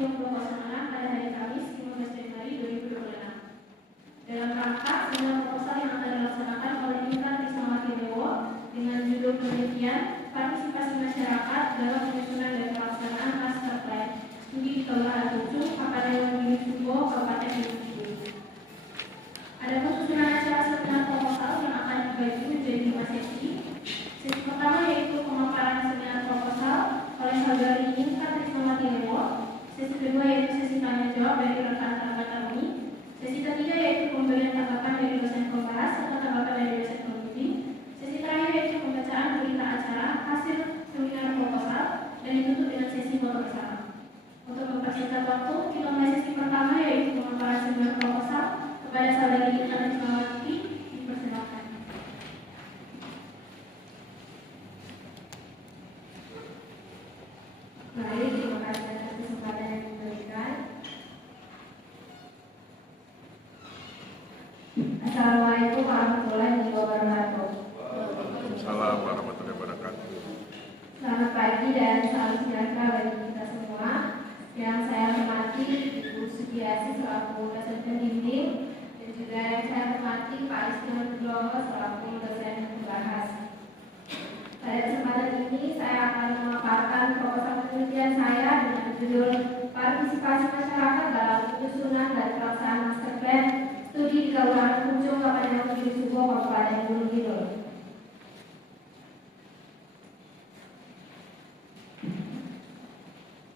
2006 pada hari Kamis 15 Januari 2026. Dalam rangka seminar proposal yang akan dilaksanakan oleh Intan Krisnawati Dewo dengan judul penelitian partisipasi masyarakat dalam penyusunan dan pelaksanaan master plan studi di Kelurahan Pucung, Kabupaten Gunung Sumbo, Kabupaten Gunung Kidul. Adapun susunan acara seminar proposal yang akan dibagi menjadi 5 sesi. Sesi pertama yaitu pemaparan seminar proposal oleh saudari Intan Krisnawati Dewo. Sesi kedua yaitu sesi tanya jawab dari rekan anggota kami. Sesi ketiga yaitu pemberian tanggapan dari dosen pembahas atau tanggapan dari dosen pembimbing. Sesi terakhir yaitu pembacaan berita acara hasil seminar proposal dan ditutup dengan sesi foto bersama. Untuk mempersingkat waktu, kita mulai sesi pertama yaitu pemaparan seminar proposal kepada saudari Intan Krisnawati. Dipersilakan. Baik, terima kasih atas kesempatan yang diberikan. Assalamualaikum warahmatullahi wabarakatuh. Waalaikumsalam warahmatullahi wabarakatuh. Selamat pagi dan salam sejahtera bagi kita semua. Yang saya hormati Ibu Sugiasi selaku dosen pembimbing dan juga yang saya hormati Pak Ismail Nugroho selaku dosen pembahas. Pada kesempatan ini saya akan memaparkan proposal penelitian saya dengan judul partisipasi masyarakat dalam penyusunan dan pelaksanaan master plan studi di Kelurahan Pucung, Kabupaten Gunung Sumbo, Kabupaten Gunung Kidul.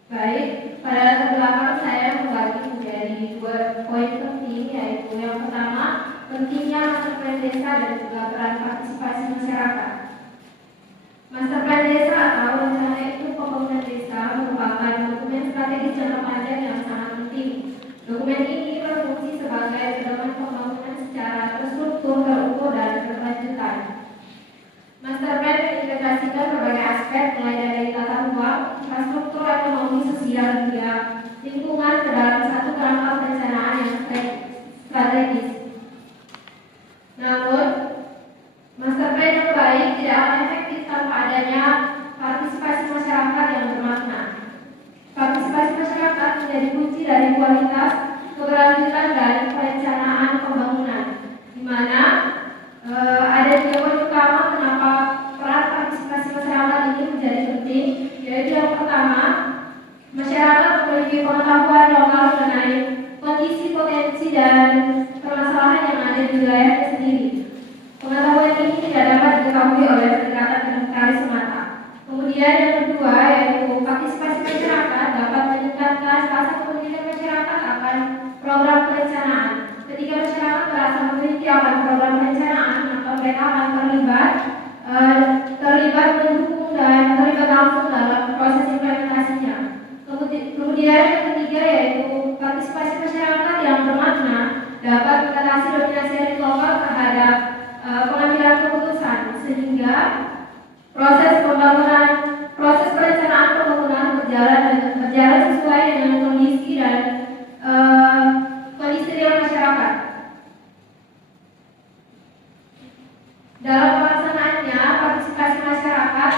Baik, pada latar belakang saya membagi menjadi 2 poin penting, yaitu yang pertama, pentingnya master plan desa dan juga peran partisipasi masyarakat. Master plan desa atau rencana induk pembangunan desa merupakan dokumen strategis jangka panjang yang sangat penting. Dokumen ini berfungsi sebagai pedoman pembangunan secara terstruktur, terukur, dan berkelanjutan. Master plan mengintegrasikan berbagai aspek mulai dari tata ruang, infrastruktur, ekonomi, sosial, hingga lingkungan ke dalam satu kerangka perencanaan yang strategis. Namun, master plan yang baik tidak akan efektif tanpa adanya partisipasi masyarakat yang bermakna. Partisipasi masyarakat menjadi kunci dari kualitas, keberlanjutan, dan perencanaan pembangunan, di mana ada 3 poin utama kenapa peran partisipasi masyarakat ini menjadi penting, yaitu yang pertama, masyarakat memiliki pengetahuan lokal mengenai kondisi, potensi, dan permasalahan yang ada di wilayahnya sendiri. Pengetahuan ini tidak dapat diketahui oleh pendekatan teknikal semata. Kemudian yang kedua yaitu partisipasi masyarakat dapat meningkatkan rasa kepedulian masyarakat akan program perencanaan. Ketika masyarakat merasa memiliki akan program perencanaan, maka mereka akan terlibat mendukung dan terlibat langsung dalam proses implementasinya. Kemudian yang ketiga yaitu partisipasi masyarakat yang bermakna dapat mengatasi dominasi elit lokal terhadap pengambilan keputusan, sehingga proses perencanaan pembangunan berjalan sesuai dengan kondisi dan kondisi real masyarakat. Dalam pelaksanaannya, partisipasi masyarakat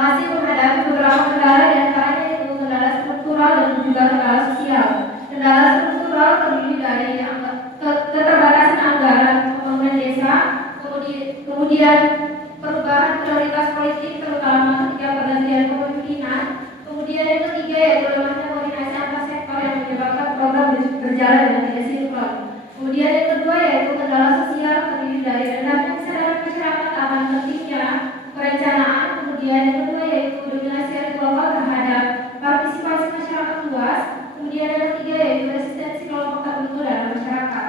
masih menghadapi beberapa kendala, di antaranya yaitu kendala struktural dan juga kendala sosial. Kendala struktural terdiri dari keterbatasan anggaran pembangunan desa, kemudian perubahan prioritas politik terutama ketika pergantian kepemimpinan. Kemudian yang ketiga yaitu lemahnya koordinasi antar sektor yang menyebabkan program berjalan dengan tidak sinkron. Kemudian yang kedua yaitu kendala sosial terdiri dari rendahnya kesadaran masyarakat akan pentingnya perencanaan. Kemudian yang kedua yaitu dominasi elit lokal terhadap partisipasi masyarakat luas. Kemudian yang ketiga yaitu resistensi kelompok tertentu dalam masyarakat.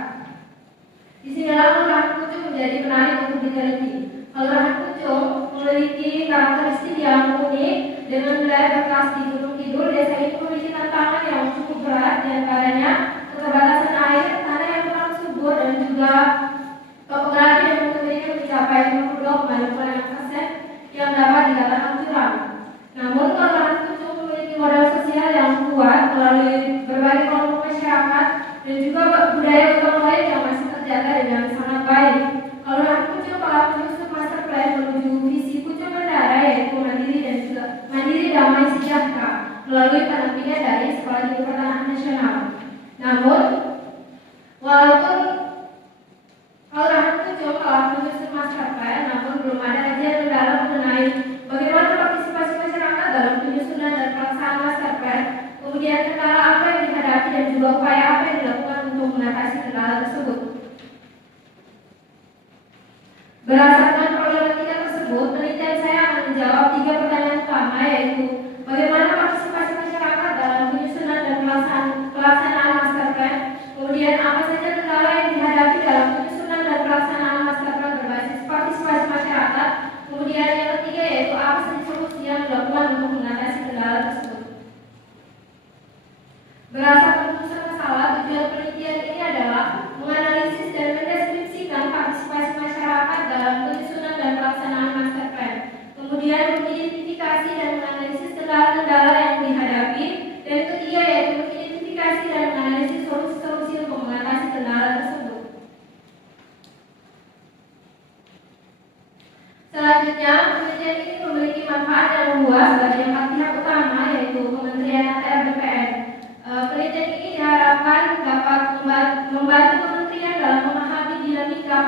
Di sinilah Kelurahan Pucung menjadi menarik untuk diteliti. Kelurahan Pucung memiliki karakteristik yang unik dengan wilayah berkas di Gunung Kidul. Desa ini memiliki tantangan yang cukup berat, di antaranya keterbatasan air, tanah yang kurang subur, dan juga topografi yang memungkinkan mencapai 52,5% yang dapat dikatakan curam. Namun Kelurahan Pucung memiliki modal sosial yang kuat melalui berbagai kelompok masyarakat dan juga budaya gotong royong yang masih terjaga dengan sangat baik. Kelurahan Pucung telah menyusun master plan menuju visi Pucung Bandara, yaitu mandiri, damai, sejahtera melalui pendampingan dari Sekolah Tinggi Pertama Berdasarkan problematika tersebut, penelitian saya akan menjawab 3 pertanyaan utama, yaitu bagaimana partisipasi masyarakat dalam penyusunan dan pelaksanaan master plan, kemudian apa saja kendala yang dihadapi dalam penyusunan dan pelaksanaan master plan berbasis partisipasi masyarakat, kemudian yang ketiga yaitu apa saja solusi yang dilakukan untuk mengatasi kendala tersebut. Berdasarkan rumusan masalah, tujuan penelitian ini adalah menganalisis dan mendeskripsikan partisipasi masyarakat dalam penyusunan dan pelaksanaan master plan, kemudian mengidentifikasi dan menganalisis kendala-kendala yang dihadapi, dan yang ketiga yaitu mengidentifikasi dan menganalisis solusi-solusi untuk mengatasi kendala tersebut. Selanjutnya, penelitian ini memiliki manfaat yang luas bagi 4 pihak utama, yaitu Kementerian ATR BPN. Penelitian ini diharapkan dapat membantu kementerian dalam memahami dinamika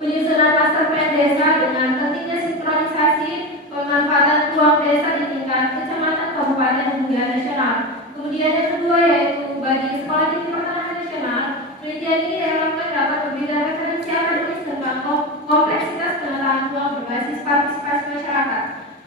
penyusunan master plan desa dengan pentingnya sinkronisasi pemanfaatan ruang desa di tingkat kecamatan, kabupaten, hingga nasional. Kemudian yang kedua yaitu bagi sekolah tinggi pertanahan nasional, penelitian ini diharapkan dapat memberikan referensi akademis tentang kompleksitas penataan ruang berbasis partisipasi masyarakat.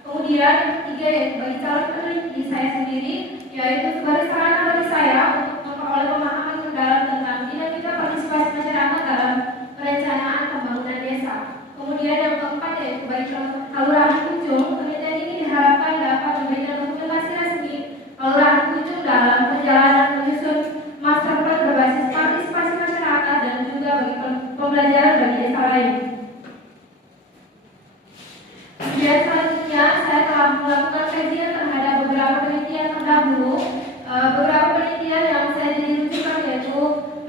Kemudian yang ketiga yaitu bagi calon peneliti saya sendiri, yaitu sebagai sarana bagi saya untuk memperoleh pemahaman mendalam tentang dinamika partisipasi masyarakat dalam perencanaan pembangunan desa. Kemudian yang keempat yaitu bagi kelurahan Pucung, penelitian ini diharapkan dapat memberikan dokumentasi resmi kelurahan Pucung dalam perjalanan menyusun master plan berbasis partisipasi masyarakat dan juga bagi pembelajaran bagi desa lain. Kemudian selanjutnya saya telah melakukan kajian terhadap beberapa penelitian terdahulu. Beberapa penelitian yang saya dirujukan yaitu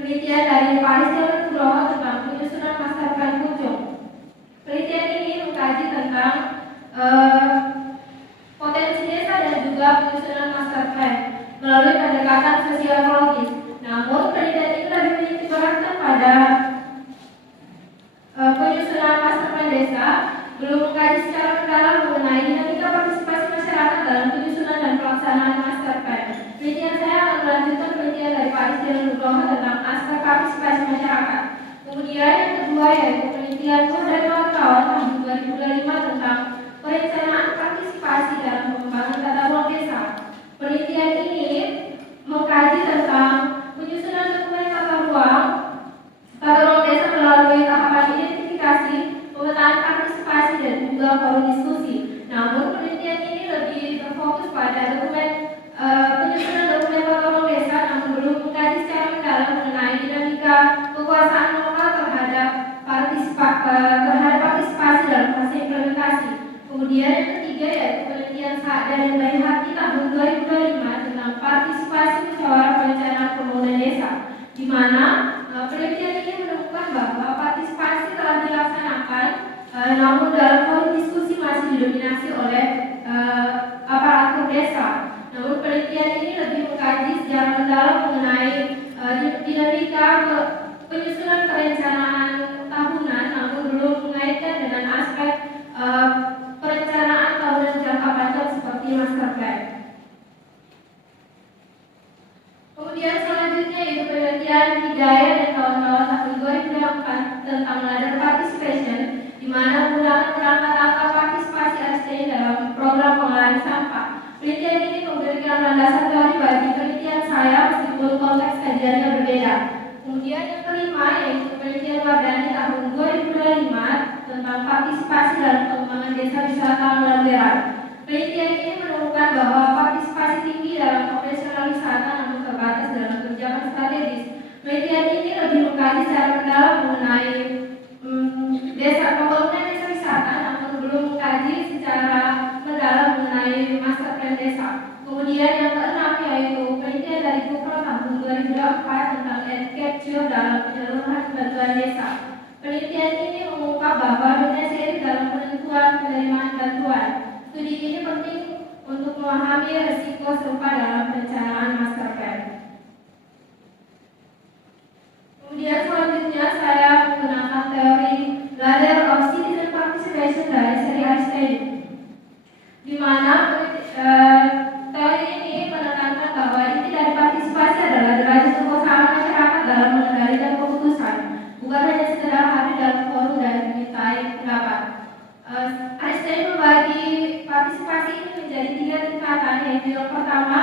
penelitian dari Paris dan Nugroho tentang penyusunan master plan Pucung. Penelitian ini mengkaji tentang potensi desa dan juga penyusunan master plan melalui pendekatan sosiologis. Namun penelitian ini lebih menitikberatkan pada penyusunan master plan desa, belum mengkaji secara mendalam mengenai dinamika partisipasi masyarakat dalam penyusunan dan pelaksanaan master plan. Penelitian saya akan melanjutkan penelitian dari Paris dan Nugroho tentang aspek partisipasi masyarakat. Kemudian yang kedua yaitu penelitian dari kawan-kawan tahun 2025 tentang perencanaan partisipasi dalam pengembangan tata ruang desa. Penelitian ini mengkaji tentang penyusunan dokumen tata ruang desa melalui tahapan identifikasi, pemetaan partisipasi dan juga forum diskusi. Namun penelitian ini lebih berfokus pada penyusunan dokumen tata ruang desa, namun belum mengkaji secara mendalam mengenai dinamika kekuasaan lokal terhadap partisipasi dalam fase implementasi. Kemudian yang ketiga yaitu penelitian dari Bayi Hati tahun 2025 tentang partisipasi musyawarah perencanaan pembangunan desa, di mana penelitian ini menemukan bahwa partisipasi telah dilaksanakan, namun dalam forum diskusi masih didominasi oleh aparatur desa. Namun penelitian ini lebih mengkaji secara mendalam mengenai dinamika penyusunan perencanaan tahunan, namun belum mengaitkan dengan aspek perencanaan tahunan jangka panjang seperti master plan. Kemudian selanjutnya yaitu penelitian Hidayah dan kawan-kawan tahun 2004 tentang ladder participation, di mana menggunakan perangkat angka partisipasi RSTI dalam program pengolahan sampah. Penelitian ini memberikan landasan teori bagi penelitian saya meskipun konteks kajiannya berbeda. Kemudian yang kelima yaitu penelitian Wardani tahun 2025 tentang partisipasi dalam pengembangan desa wisata Melamberan. Penelitian ini menemukan bahwa partisipasi tinggi dalam operasional wisata namun terbatas dalam kebijakan strategis. Penelitian ini lebih mengkaji secara mendalam mengenai pembangunan desa wisata, namun belum mengkaji secara mendalam mengenai master plan desa. Kemudian yang keenam yaitu penelitian dari Bukro tahun 2004 tentang ad capture dalam penyaluran bantuan desa. Penelitian ini mengungkap bahwa dunia seiring dalam penentuan penerimaan bantuan. Studi ini penting untuk memahami risiko serupa dalam perencanaan master plan. Kemudian selanjutnya saya menggunakan teori ladder of citizen participation dari seri Einstein, di mana teori ini menekankan bahwa inti dari partisipasi adalah derajat kekuasaan masyarakat dalam mengendalikan keputusan, bukan hanya sekedar hadir dalam forum dan dimintai masyarakat. Einstein membagi partisipasi ini menjadi 3 tingkatan, yaitu yang pertama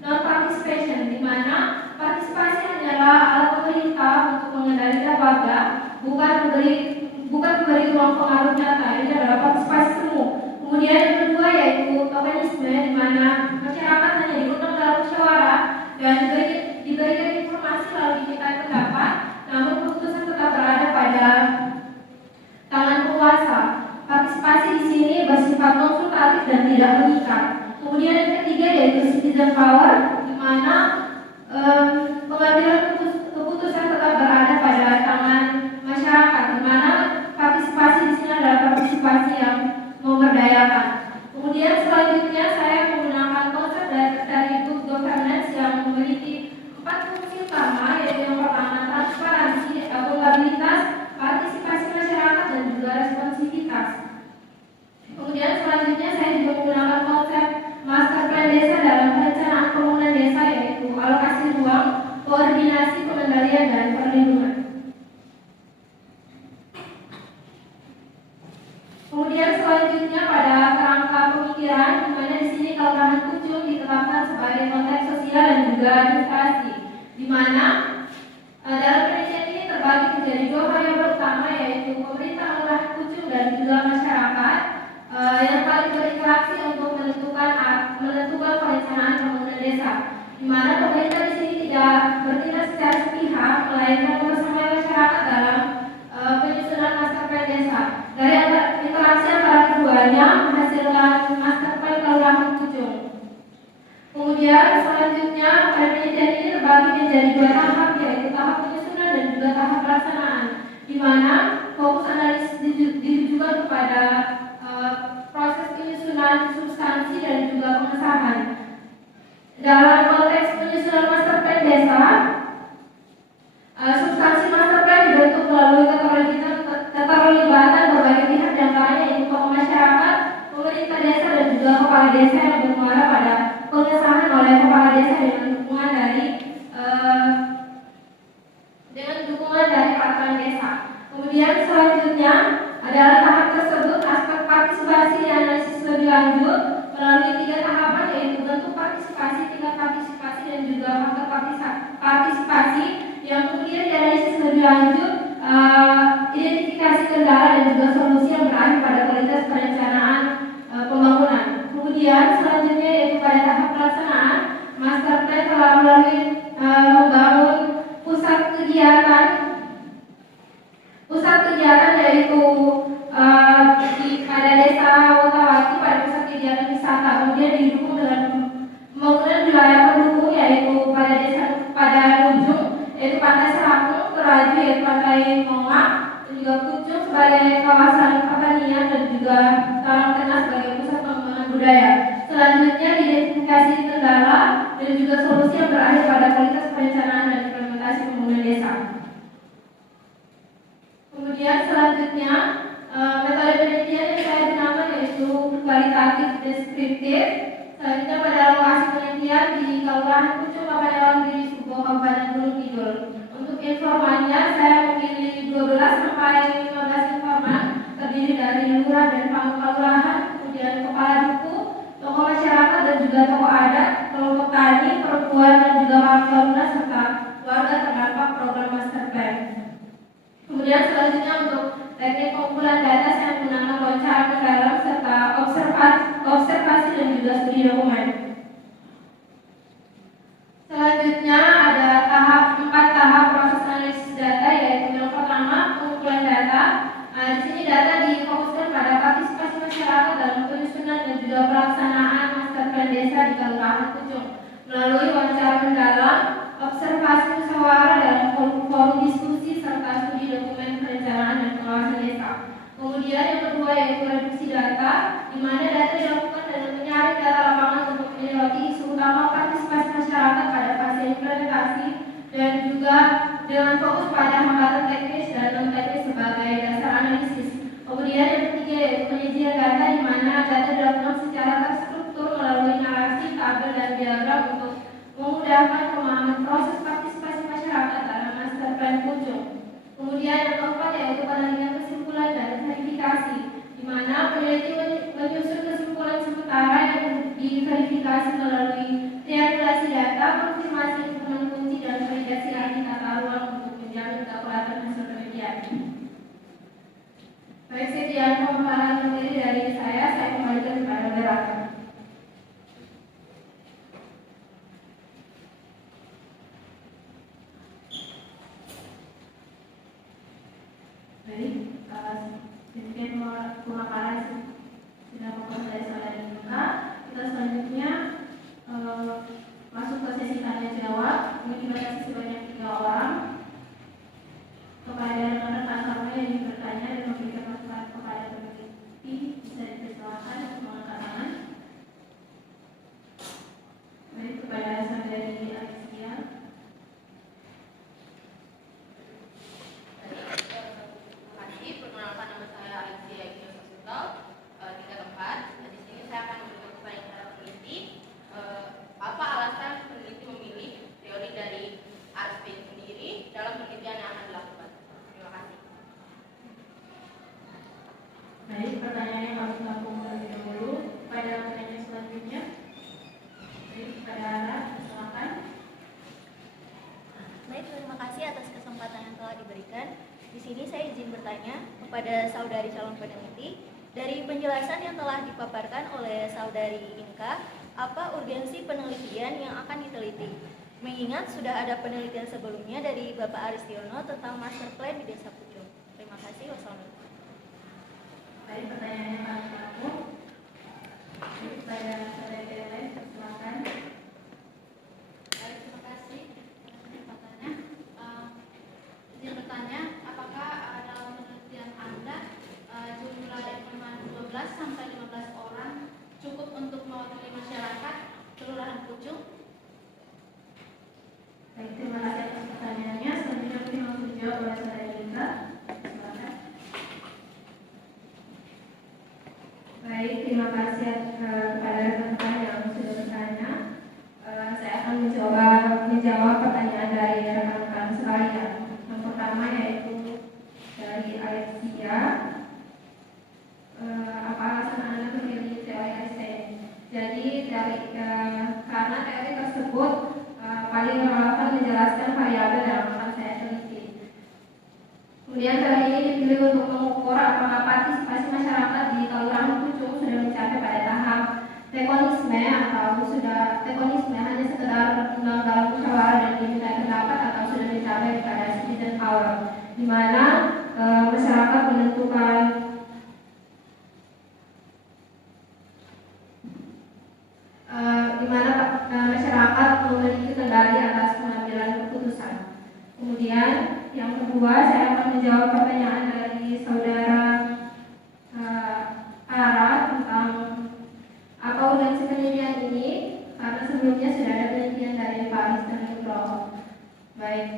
non-participation, di mana partisipasi adalah alat pemerintah untuk mengendalikan warga, bukan memberi ruang pengaruh nyata. Ini adalah partisipasi semu. Kemudian yang kedua yaitu tokenisme, di mana masyarakat hanya diundang dalam musyawarah dan diberikan informasi lalu diminta pendapat, namun keputusan tetap berada pada tangan penguasa. Partisipasi di sini bersifat konsultatif dan tidak mengikat. Kemudian yang ketiga yaitu citizen power, di mana pengambilan keputusan tetap berada pada tangan masyarakat, di mana partisipasi di sini adalah partisipasi yang memberdayakan. Kemudian selanjutnya saya menggunakan konsep dari good governance yang memiliki 4 fungsi utama, yaitu yang pertama transparansi, akuntabilitas, partisipasi masyarakat dan juga responsivitas. Kemudian selanjutnya saya juga menggunakan konsep master plan desa dalam perencanaan pembangunan desa, yaitu alokasi ruang, koordinasi, pengendalian dan perlindungan. Kemudian selanjutnya pada kerangka pemikiran, di mana di sini kelurahan Pucung ditetapkan sebagai konteks sosial dan juga administrasi, di mana dalam penelitian ini terbagi menjadi 2 variabel utama, yaitu pemerintah kelurahan Pucung dan juga masyarakat yang paling berinteraksi untuk menentukan perencanaan pembangunan desa, di mana pemerintah di sini tidak bertindak secara sepihak, melainkan bersama masyarakat dalam penyusunan master plan desa. Dari interaksi antara keduanya menghasilkan master plan kelurahan Pucung. Kemudian selanjutnya penelitian ini terbagi menjadi 2 tahap, yaitu tahap penyusunan dan juga tahap pelaksanaan, di mana fokus analisis ditujukan kepada proses penyusunan substansi dan juga pengesahan. Dalam konteks penyusunan master plan desa, substansi master plan dibentuk melalui keterlibatan berbagai pihak, di antaranya yaitu tokoh masyarakat, pemerintah desa dan juga kepala desa, yang bermuara pada pengesahan oleh kepala desa dengan dukungan dari peraturan desa. Kemudian selanjutnya adalah tahap tersebut aspek partisipasi dianalisis lebih lanjut melalui 3 tahapan, yaitu bentuk partisipasi, tingkat partisipasi dan juga faktor partisipasi, yang kemudian dianalisis lebih lanjut identifikasi kendala dan juga solusi yang berakhir pada kualitas perencanaan pembangunan. Kemudian selanjutnya yaitu pada tahap pelaksanaan, master plan telah melalui membangun pusat kegiatan yaitu pada desa Wotawati, pada pusat kegiatan wisata. Kemudian didukung dengan pembangunan wilayah pendukung, yaitu pada ujung yaitu Pantai Serapung, Keraju yaitu Pantai Monga, dan juga Pucung sebagai kawasan pertanian dan juga Karangtengah sebagai pusat pengembangan budaya. Selanjutnya diidentifikasi kendala dan juga solusi yang berakhir pada kualitas perencanaan dan implementasi pembangunan desa. Kemudian selanjutnya metode penelitian yang saya gunakan yaitu kualitatif deskriptif. Selanjutnya pada lokasi penelitian di Kelurahan Pucung, Kabupaten Giri Subo, Kabupaten Gunung Kidul. Untuk informannya saya memilih 12 sampai 15 informan, terdiri dari lurah dan pamong kelurahan, kemudian kepala duku, tokoh masyarakat dan juga tokoh adat, kelompok tani, perempuan dan juga orang tua serta warga terdampak program master plan. Kemudian selanjutnya untuk teknik pengumpulan data saya menggunakan wawancara mendalam serta observasi dan juga studi dokumen. Selanjutnya ada 4 tahap proses analisis data, yaitu yang pertama pengumpulan data. Di sini data difokuskan pada partisipasi masyarakat dalam penyusunan dan juga pelaksanaan master plan desa di Kelurahan Pucung melalui wawancara mendalam, observasi musyawarah dalam forum diskusi serta studi dokumen perencanaan dan pengawasan desa. Kemudian yang kedua yaitu reduksi data, di mana data dilakukan dengan menyaring data lapangan untuk menyoroti isu utama partisipasi masyarakat pada fase implementasi dan juga dengan fokus pada hambatan teknis dan non teknis sebagai dasar analisis. Kemudian yang ketiga yaitu penyajian data, di mana data dilakukan secara terstruktur melalui narasi, tabel dan diagram untuk memudahkan pemahaman proses partisipasi masyarakat dalam master plan Pucung. Kemudian yang keempat yaitu penelitian kesimpulan kesimpulan dan verifikasi, di mana peneliti menyusun kesimpulan sementara yang diverifikasi melalui triangulasi data, konfirmasi dokumen kunci, dan validasi ahli tata ruang untuk menjamin keakuratan hasil penelitian. Baik, sekian pemaparan materi dari saya kembalikan kepada moderator. Baik, demikian pemaparan sudah memperoleh dari saudara Inka. Kita selanjutnya masuk ke sesi tanya jawab. Ini dibatasi sebanyak 3 orang. Kepada rekan-rekan saruna yang ingin bertanya dan memberikan masukan kepada peneliti, bisa dipersilakan untuk mengangkat tangan. Baik, kepada saudari Alexia. Perkenalkan, nama saya Alexia Ignacio Sutal, tingkat 4. Di sini saya akan memberikan kepada para peneliti apa alasan peneliti memilih teori dari RSP sendiri dalam penelitian yang akan dilakukan. Terima kasih. Baik, pertanyaannya kami tampung terlebih dahulu. Pada pertanyaan selanjutnya, baik, kepada Ara, silakan. Baik, terima kasih atas kesempatan yang telah diberikan. Di sini saya izin bertanya kepada saudari calon peneliti. Dari penjelasan yang telah dipaparkan oleh saudari Inka, apa urgensi penelitian yang akan diteliti? Mengingat sudah ada penelitian sebelumnya dari Bapak Aristiono tentang master plan di Desa Pucung. Terima kasih. Wassalamualaikum. Baik, pertanyaannya kami tampung. Kepada saudari Tele, silakan. Baik, terima kasih atas kesempatannya. Izin bertanya, apakah dalam penelitian Anda jumlah informan 12 sampai 15 orang cukup untuk mewakili masyarakat Kelurahan Pucung? Baik, terima kasih atas pertanyaannya. Selanjutnya mungkin langsung dijawab oleh saudari Inka. Silakan. Baik, terima kasih kepada rekan-rekan yang sudah bertanya. Saya akan mencoba menjawab pertanyaan dari rekan-rekan sekalian. Yang pertama yaitu dari Alexia. Apa alasan Anda memilih teori Einstein? Jadi karena teori tersebut paling relevan menjelaskan variabel yang akan saya teliti. Kemudian teori ini dipilih untuk mengukur apakah partisipasi masyarakat di Kelurahan Pucung sudah mencapai pada tahap tekonisme atau sudah tekonisme hanya sekedar undang dalam musyawarah dan diminta pendapat atau sudah mencapai pada citizen power, di mana masyarakat menentukan masyarakat memiliki kendali atas pengambilan keputusan. Kemudian yang kedua, saya akan menjawab pertanyaan dari saudara Ara tentang apa urgensi penelitian ini, karena sebelumnya sudah ada penelitian dari Pak Aristiono. Baik,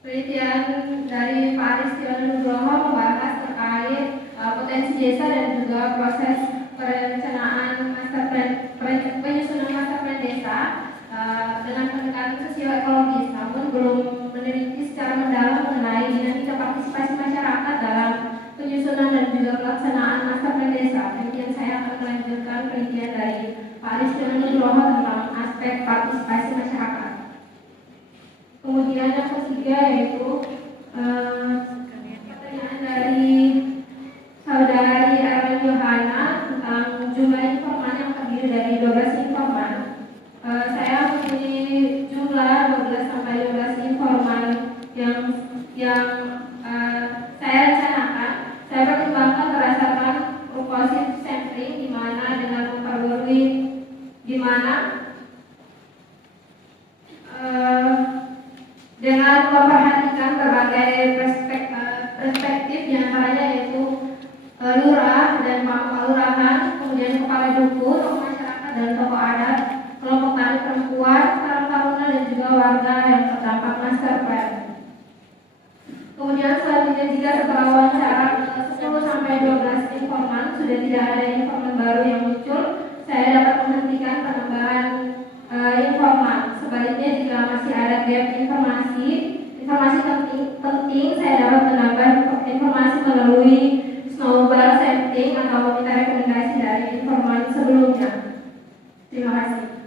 penelitian dari Pak Aristiono membahas terkait potensi desa dan juga proses perencanaan penyusunan master plan desa dengan pendekatan sosioekologis, namun belum meneliti secara mendalam mengenai dinamika partisipasi masyarakat dalam penyusunan dan juga pelaksanaan master plan desa. Kemudian saya akan melanjutkan penelitian dari Pak Aristiono Nugroho tentang aspek partisipasi masyarakat. Kemudian yang ketiga yaitu pertanyaan dari saudari Erwin Yohana tentang jumlah informan yang terdiri dari 12 informan. Saya memilih jumlah 12 sampai 12 informan yang saya rencanakan. Saya pertimbangkan berdasarkan proposal sampling, di mana dengan memperbarui di mana dengan memperhatikan berbagai perspektif diantaranya yaitu lurah dan pak lurahan, kemudian kepala dukun, tokoh masyarakat dan tokoh adat, kelompok tani perempuan, karang taruna dan juga warga yang terdampak master plan. Kemudian selanjutnya jika setelah wawancara 10 sampai 12 informan sudah tidak ada informan baru yang muncul, saya dapat menghentikan penambahan informan. Sebaliknya jika masih ada gap informasi informasi penting saya dapat menambah informasi melalui snowball sampling atau meminta rekomendasi dari informasi sebelumnya. Terima kasih.